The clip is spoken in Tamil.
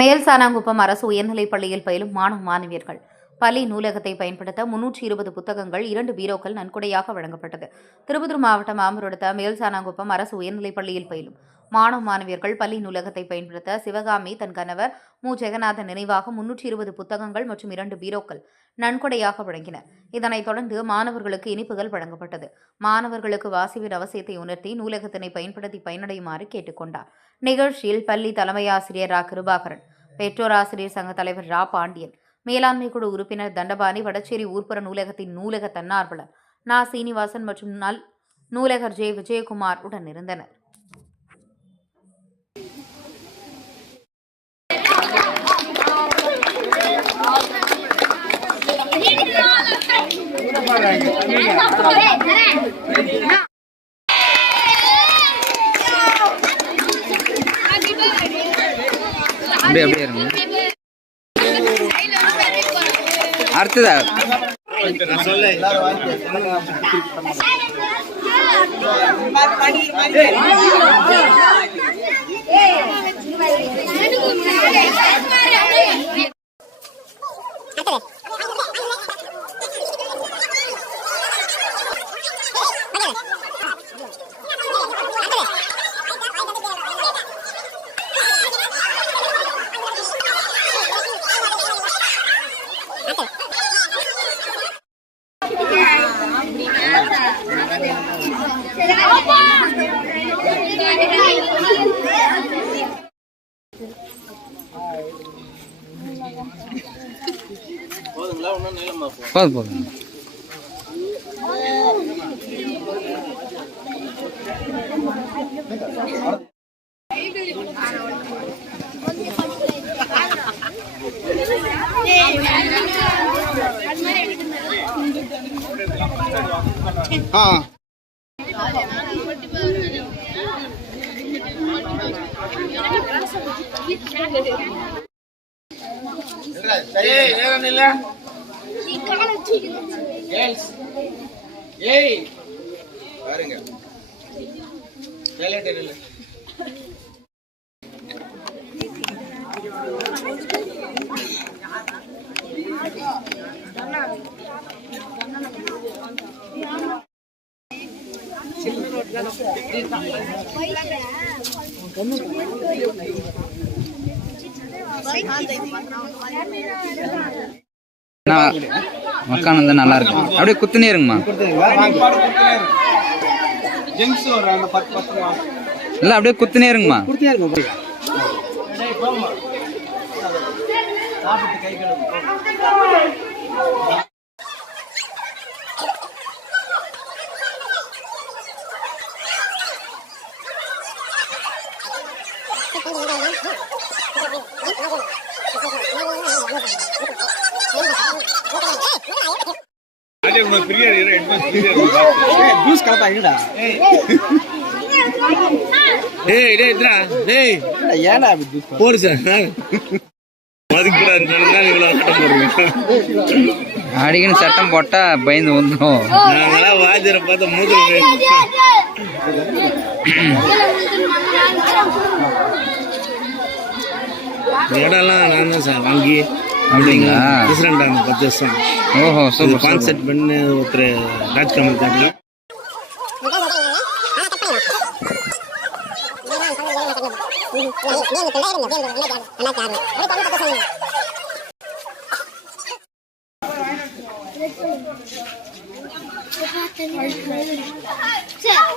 மேல் சாணாங்குப்பம் அரசு உயர்நிலைப் பள்ளியில் பயிலும் மாணவ மாணவியர்கள் பள்ளி நூலகத்தை பயன்படுத்த 320 புத்தகங்கள் 2 பீரோக்கள் நன்கொடையாக வழங்கப்பட்டது. திருப்பத்தூர் மாவட்டம் ஆம்பூர் அடுத்த மேல் சாணாங்குப்பம் அரசு உயர்நிலைப் பள்ளியில் பயிலும் மாணவ மாணவியர்கள் பள்ளி நூலகத்தை பயன்படுத்த சிவகாமி தன் கணவர் ஜெகநாதன் நினைவாக 320 புத்தகங்கள் மற்றும் 2 பீரோக்கள் நன்கொடையாக வழங்கினர். இதனைத் தொடர்ந்து மாணவர்களுக்கு இனிப்புகள் வழங்கப்பட்டது. மாணவர்களுக்கு வாசிப்பின் அவசியத்தை உணர்த்தி நூலகத்தினை பயன்படுத்தி பயனடையுமாறு கேட்டுக் கொண்டார். நிகழ்ச்சியில் பள்ளி தலைமை ஆசிரியர் ரா. கிருபாகரன், பெற்றோர் ஆசிரியர் சங்க தலைவர் ரா. பாண்டியன், மேலாண்மை குழு உறுப்பினர் தண்டபாணி, வடச்சேரி ஊர்ப்புற நூலகத்தின் நூலக தன்னார்வலர் நா. சீனிவாசன் மற்றும் நூலகர் ஜே. விஜயகுமார் உடன் இருந்தனர். அப்படியே இருங்க. அடுத்ததா போதும். பாருங்க மக்கான் வந்து நல்லா இருக்கு. அப்படியே குத்துனே இருங்கம்மா. இல்ல அப்படியே குத்துனே இருங்கம்மா. அடிக்கணும் சட்டம் போட்டா பயந்து வந்துடும். வாஜரை பார்த்தா மூது இடம்லாம் நான் தான் சார் வாங்கி. அப்படிங்களா? 10 வருஷம். ஓஹோ, சூப்பர். கான்செப்ட் பண்ணி ஒருத்தர் ராஜ்கமல் காட்டில் சரி